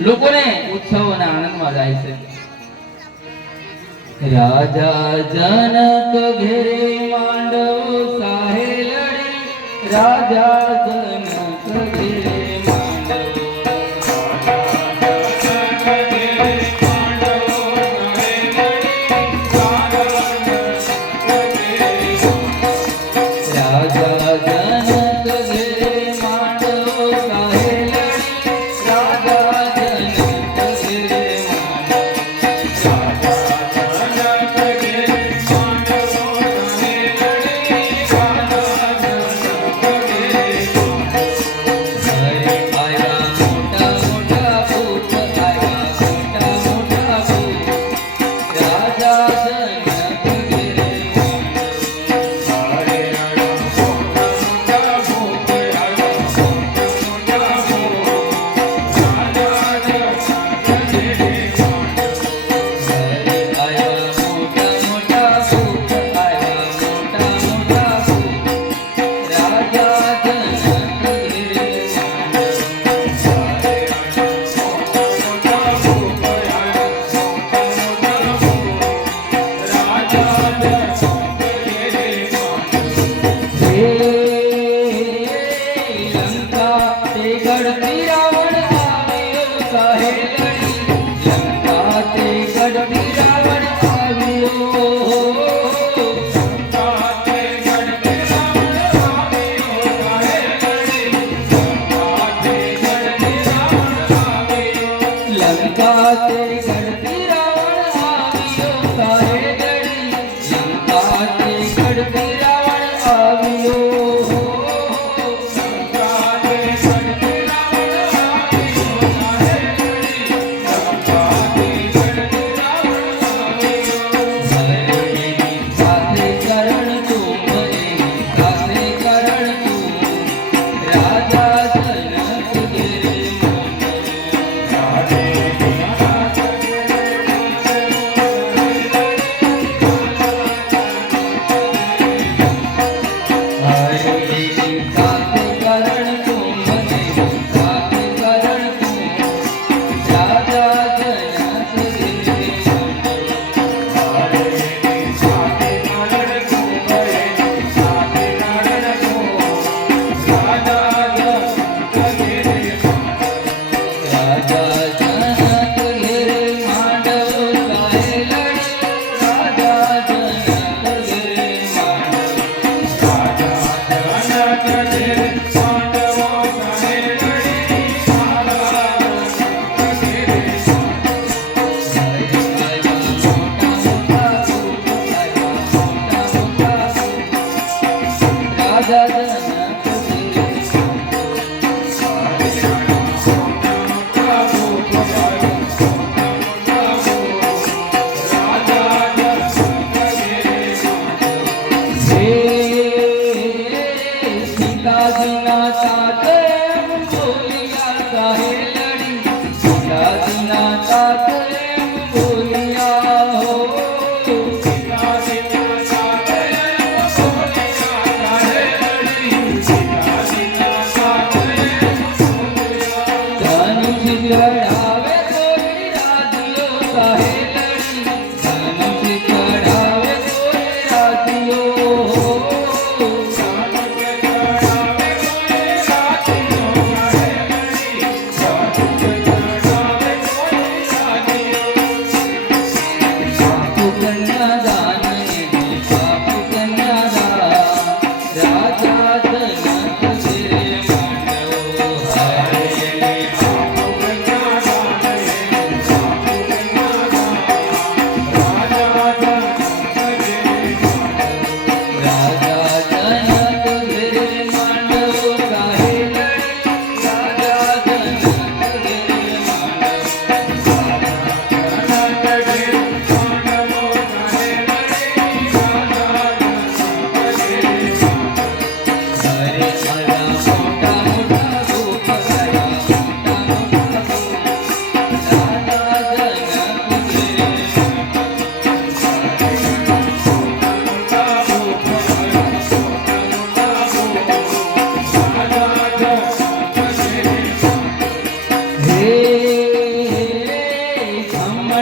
લોકોને ઉત્સવ અને આનંદમાં જાય છે. રાજા જનક ઘેરે માંડવ સાહે લડી, રાજા જનક ઘેરે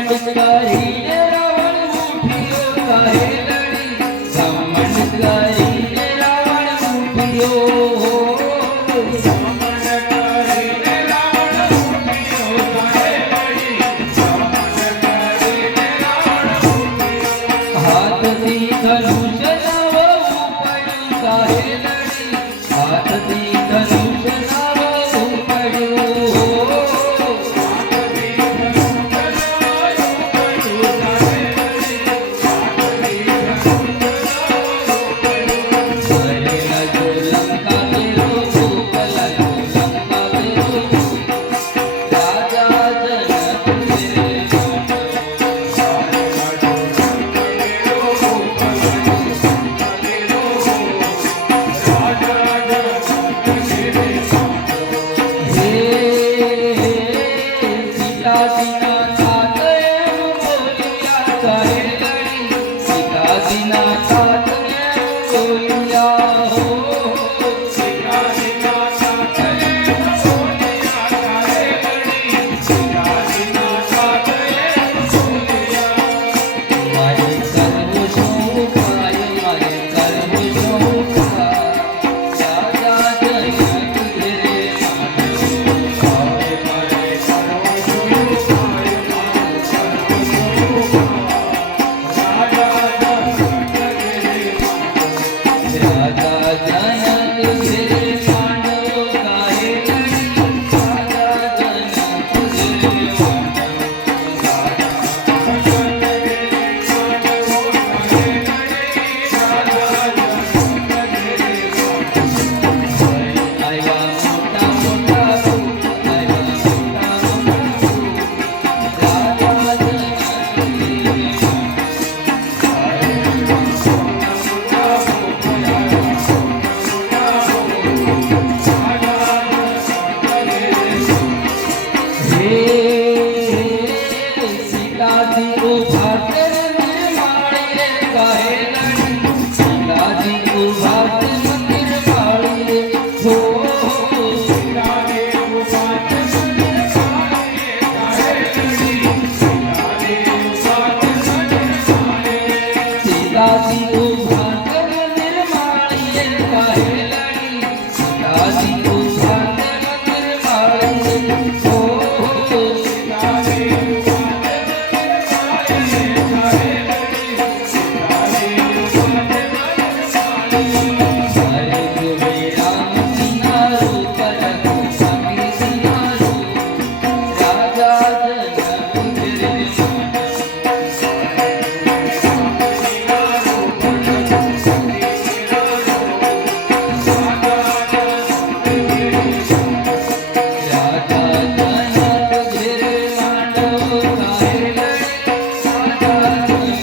કરીને રાવણ ઉઠ્યો સાહે લડી, ઘમંડ કરીને રાવણ ઉઠ્યો. હાથથી ધનુષ લાવવું પડ્યું સાહે લડી, હાથથી ધનુષ લાવવું પડ્યું. કરેલા જો લંકા મેરો ભૂપ, લંકા મેરો ભૂપ, રાજા જનક તેરે સીતાજીના સાત એમ બોલ્યા સાહે લડી, સીતાજીના સાત એમ બોલ્યા હો. મારે કરવું શું ઉપાય, મારે કરવું શું ઉપાય, રાજા જનક તેરે રાજા જનક તેરે માંડવો સાહે લડી, રાજા જનક તેરે આવ્યા મોટા મોટા ભૂત, આવ્યા મોટા મોટા ભૂત, રાજા જનક તેરે હે સીતાજી